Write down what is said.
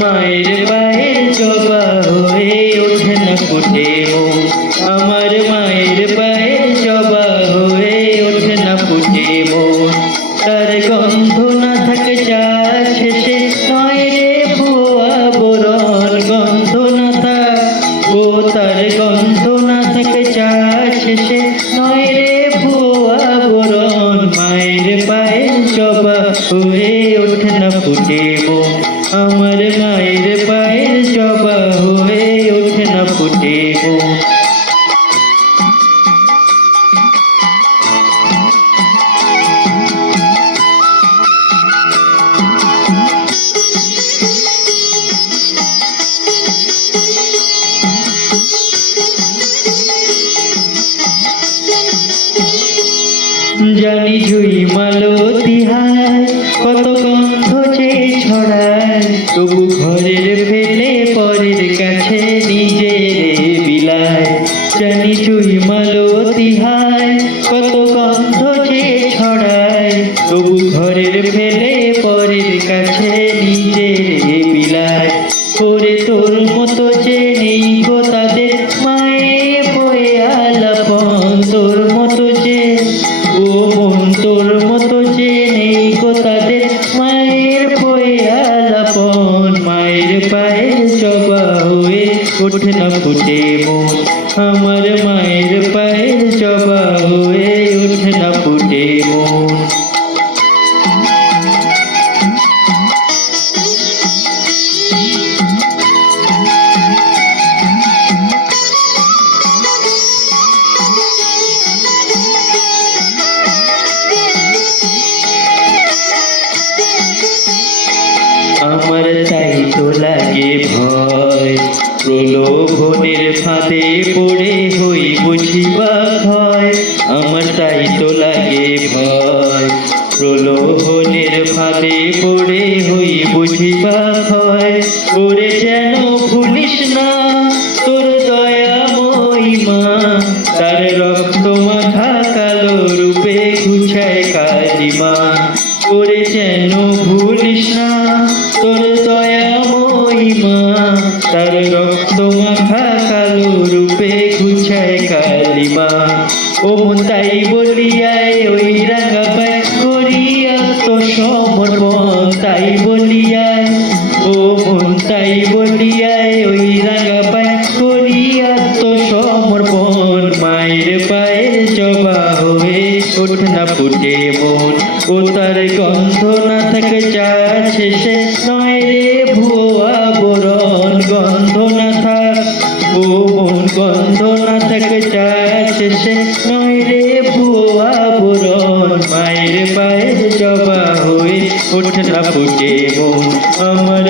মায়ের পায়ের জবা হয়ে ওঠে না ফুটে মন, আমার মায়ের পায়ের জবা হয়ে ওঠে না ফুটে মন। তার গন্ধ না থাকে চা শেষে নয় রে ভুয়া বরণ, গন্ধ না থাক ও তার গন্ধ না থাকে চা শেষে নয় রে ভুয়া বরণ। মায়ের পায়ের জবা হয়ে ওঠে না ফুটে মন, আমার মায়ের পায়ের জবা হয়ে ওঠে না ফুটে মন। জানি জুই মালতী হায় কত গন্ধ যে ছড়ায়, তবু ঘরের ফেলে পরের কাছে নিজের বিলায়। জানি জুই মালতী হায় কত গন্ধ যে ছড়ায়, তবু ঘরের ফেলে পরের কাছে নিজের বিলায়। ওরে তোর মতো যে নেই গো তাদের মায়ে বয়ে আলাপন, তোর মতো যে ও মন তোর মতো যে নেই গো তাদের মায়ের বয়ে আলাপন। মায়ের পায়ের জবা হয়ে ওঠে না ফুটে মন, আমার মায়ের পায়ের জবা হয়ে ওঠে না ফুটে মন। আমার তাই তো লাগে ভয়, প্রলোভনের ফাঁদে পড়ে হই বুঝিবা ভয়। আমার তাই তো লাগে ভয়, প্রলোভনের ফাঁদে পড়ে হই বুঝিবা ভয়। ওরে যেন ভুলিস না তোর দয়াময়ী মা, তার রক্ত মাখা কালো রূপে ঘুচায় কালিমা। ওরে যেন ভুলিস না তোর দয়াময়ী মা, তার রক্ত মাখা কালো রূপে ঘুচায় কালিমা। ও মন তাই বলিয়ায় ওই রাঙা পায় করিয়া তো সমর্পণ, তাই বলিয়ায় ও মন তাই বলিয়ায় ওই রাঙা পায় করিয়া তো সমর্পণ। মায়ের পায়ের জবা হয়ে ওঠে না ফুটে মন, ও তার গন্ধ না থাকে চা শেষে নয় রে ভুয়া বরণ, গন্ধ না থাক ও মন গন্ধ না থাকে চা শেষে নয় রে ভুয়া বরণ। মায়ের পায়ের জবা হয়ে ওঠে না ফুটে মন, আমার